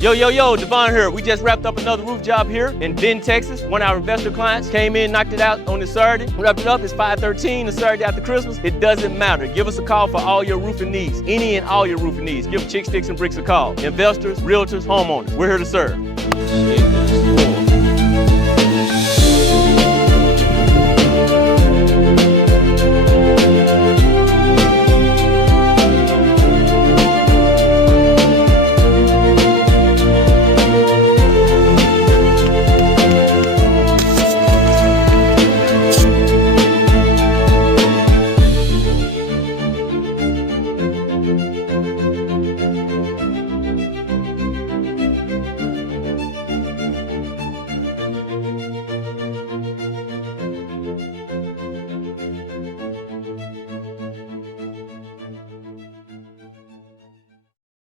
Yo, Devon here. We just wrapped up another roof job here in Denton, Texas. One of our investor clients came in, knocked it out on this Saturday. Wrapped it up, it's 5/13, the Saturday after Christmas. It doesn't matter. Give us a call for all your roofing needs. Any and all your roofing needs. Give Chix, Stix, and Brix a call. Investors, realtors, homeowners. We're here to serve.